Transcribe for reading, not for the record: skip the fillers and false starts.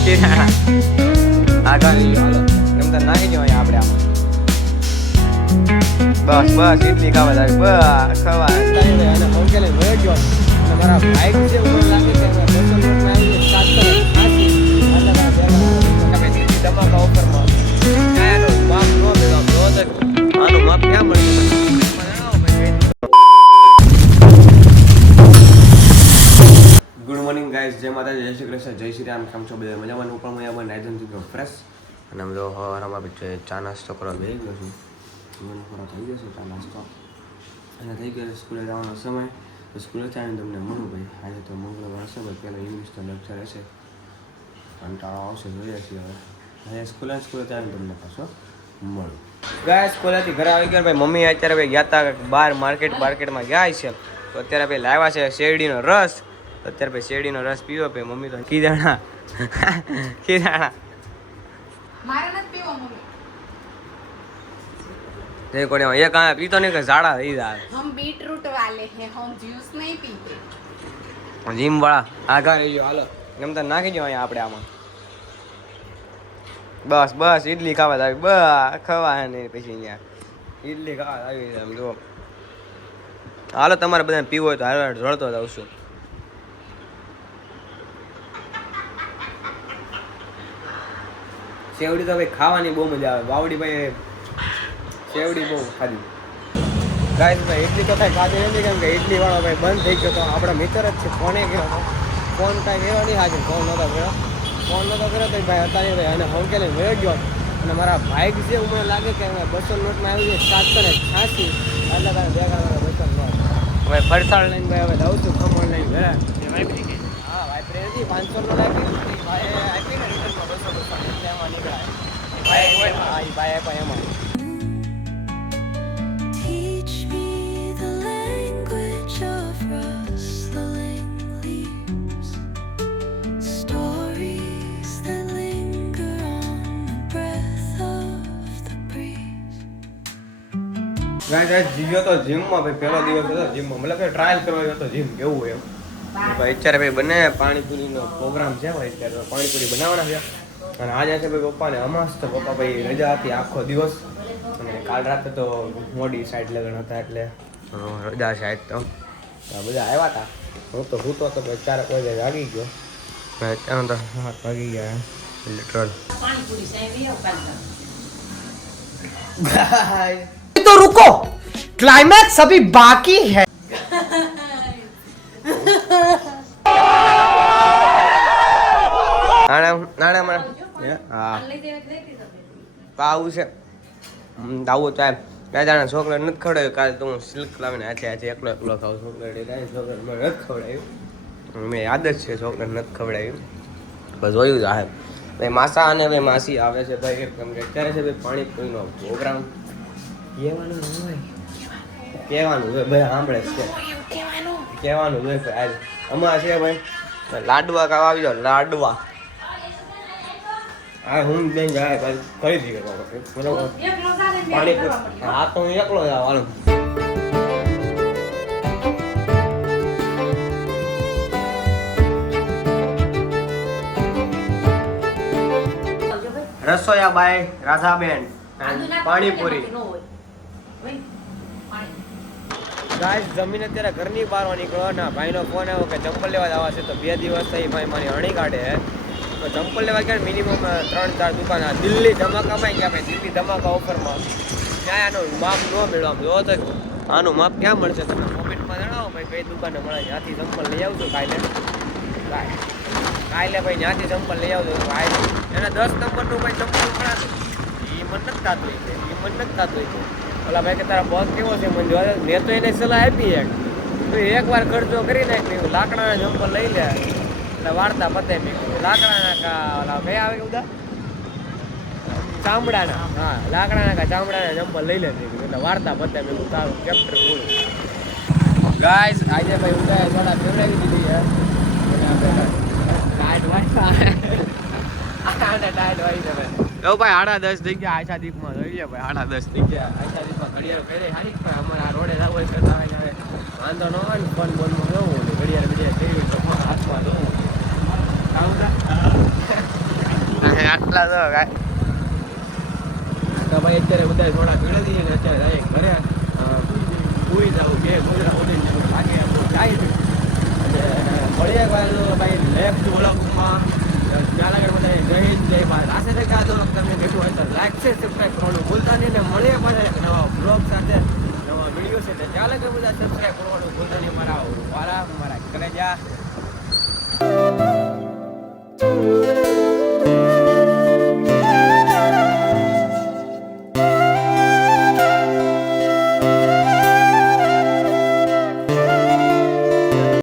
આગળ હાલો એમ તો નાખી જવાય આપણે આમાં બસ બસ ઇડલી ખાવા જાય બસ ખાવા અને મંકેલે વયો ગયો અને મારા બાઈક છે ઉપર લાગે કે બસો નોટમાં આવી 780 એટલે મારા ભેગા તમે ધમાકા ઓફરમાં આનો માપ નો મેળવા બ્રોધ આનું માપ ક્યાં મળે ગુડ મોર્નિંગ ગાઈસ જય માતાજી જય શ્રી કૃષ્ણ જય શ્રી રામ કેમ છો બધા મજામાં ઉપર મજામાં નાઈજન થી ફ્રેશ અને અમે જો હવારમાં ચા નાસ્તો કરવા બેસી ગયો છું મને થોડા થઈ ગયો છે ચા નાસ્તો અને થઈ ગયો સ્કૂલે જવાનો સમય તો સ્કૂલે આવીને તમને મળું ભાઈ આજે તો મંગળવાર છે ભાઈ પહેલાં ઇંગ્લિશ તો લેક્ચર હશે કંટાળો આવશે જોઈએ છીએ હવે સ્કૂલે આવીને તમને પાછો મળું ગાય સ્કૂલેથી ઘરે આવી ગયા ભાઈ મમ્મી અત્યારે ભાઈ ગયા હતા બહાર માર્કેટમાં ગયા છે તો અત્યારે ભાઈ લાવ્યા છે શેરડીનો રસ અત્યારે ભાઈ શેરડીનો રસ પીવો ભાઈ મમ્મી તો કીધાણા મારે નથી પીવો મમ્મી તે કોને એક આ પીતો નહીં કે ઝાડા થઈ જાય हम बीटरूट वाले हैं हम जूस नहीं पीते જીમ વાળા આગા રહી ગયો હાલો એમ તો નાખી દો અહીંયા આપણે આમાં બસ બસ ઇડલી ખાવા આવી બસ ખાવા નહીં પછી અહીંયા ઇડલી ખાવા આવી આમ જો હાલો તમારે બધાને પીવો હોય તો હાલ જોડતો જ આવશું શેવડી તો ભાઈ ખાવાની બહુ મજા આવે વાવડી ભાઈ શેવડી બહુ ખાધી ગાઈસ ભાઈ ઇડલી તો કાંઈ ખાધી નથી કેમ કે ઇડલી વાળો ભાઈ બંધ થઈ ગયો તો આપણા મિત્ર જ છે ફોને ગયો ફોન કાંઈ એવો નહીં હાજર ફોન નહોતો કર્યો તો ભાઈ હતા નહીં ભાઈ અને ફોન કે વયો ગયો અને મારા બાઇક છે મને લાગે કે 200 નોટમાં આવી છે 780 એટલે તારે ભેગા મારા 200 નોટ હવે ફરસાણ લઈને ભાઈ હવે દઉં છું ખમણ લઈને ઘરે હા વાઇબ્રેટ હતી 500 નો લાગી ભાઈ આપી ને રિટર્નમાં 200 એટલે એમાં નીકળાય ભાઈ હોય હા એ ભાઈ આપ્યા એમાં Teach me the language of rustling leaves, stories that linger on the breath of the breeze. Guys જીવ્યો તો જીમમાં ભાઈ પહેલો દિવસ હતો જીમમાં મતલબ કે ટ્રાયલ કરવા ગયો હતો જીમ કેવું એમ ભાઈ અત્યારે ભાઈ બને પાણીપુરીનો પ્રોગ્રામ છે ભાઈ અત્યારે પાણીપુરી બનાવવાના છે અને આજે છે ભાઈ પપ્પાને અમાસ તો પપ્પા ભાઈ રજા હતી આખો દિવસ અને કાલ રાતે તો મોડી સાઈડ લગન હતા એટલે રજા સાઈડ તો બધા આવ્યા હતા હું તો સૂતો હતો ભાઈ 4 વાગે જાગી ગયો અત્યારે તો 7 વાગી ગયા લિટરલ तो रुको क्लाइमैक्स अभी बाकी है નાણે મને હા આવું છે આવું તો બે જાણે ચોકલેટ નથી ખવડાવ્યું કાલે તો હું સિલ્ક લાવીને હાથે એકલો ખાઉં ચોકલેટ ચોકલેટ મને નથી ખવડાવ્યું મેં યાદ જ છે ચોકલેટ નથી ખવડાવ્યું બસ જોયું જ આ ભાઈ માસા અને ભાઈ માસી આવે છે ભાઈ કેમ કે અત્યારે છે ભાઈ પાણીપુરીનો પ્રોગ્રામ કહેવાનું હોય બધા સાંભળે છે કહેવાનું હોય આજ અમારે છે ભાઈ લાડવા ખાવા આવી જાઓ લાડવા હા હું બેન જાય ભાઈ ખરીદી કરવા બરોબર પાણીપુરી હા તો હું એકલો જ આવવાનું રસોયા બાય રાધાબેન પાણીપુરી ગાઈસ જમીન અત્યારે ઘરની બહાર નીકળો ના ભાઈનો ફોન આવ્યો કે ચંપલ લેવા જવા છે તો 2 દિવસ થઈ ભાઈ મારી હણી કાઢે તો ચંપલ લેવા ગયા મિનિમમ 3-4 દુકાન દિલ્હી ધમાકામાં ગયા ભાઈ દિલ્હી ધમાકા ઓફરમાં ત્યાં આનું માપ ન મેળવા જો તો આનું માપ ક્યાં મળશે તમે કોમેન્ટમાં જણાવો ભાઈ કઈ દુકાને મળે ત્યાંથી ચંપલ લઈ આવજો કાલે ભાઈ ત્યાંથી ચંપલ લઈ આવજો ભાઈ એને 10 નંબરનું ભાઈ ચંપલ મળે એ મને નથી થતું ઓલા ભાઈ કે તારા પગ કેવો છે મને જોવા મેં તો એને સલાહ આપી એકવાર ખર્ચો કરી નાખ લાકડાના ચંપલ લઈ લે એટલે વાર્તા પતે લાકડાના ઓલા કયા આવે ઉદા ચામડાના હા લાકડાના ચામડાના ચંપલ લઈ લે એટલે વાર્તા પતે મેં તારું ચેપ્ટર પૂરું ગાઈસ આજે ભાઈ ઉદા થોડા ફેવડાવી દીધી છે ટાઈટ વાઈ તમે એવું ભાઈ 10:30 થઈ ગયા આશા દીપમાં થઈ ગયા ભાઈ 10:30 થઈ ગયા આશા દીપમાં ઘડિયાળ ફેરે હારી પણ અમારે આ રોડે લાવો કરતા આવે વાંધો ન હોય ને ફોન બોલમાં જવું ઘડિયાળ ફેરવી તો હાથમાં જવું આટલા તો કાંઈ તો ભાઈ અત્યારે બધા થોડા ગણી દઈએ ને અત્યારે ડાયરેક્ટ ઘરે પૂરી જવું બે ગોદરા ઉડીને લાગે જાય છે અને મળીએ ભાઈ લેફ્ટ ઓળખમાં ત્યાં આગળ બધા ગઈ જઈ રાસે ટકા તો તમને બેઠું હોય તો લાઈક છે સબસ્ક્રાઈબ કરવાનું ભૂલતા નહીં ને મળીએ પાછા એક નવા બ્લોગ સાથે નવા વિડીયો છે ત્યાં આગળ બધા સબસ્ક્રાઈબ કરવાનું ભૂલતા નહીં મારા ઘરે જા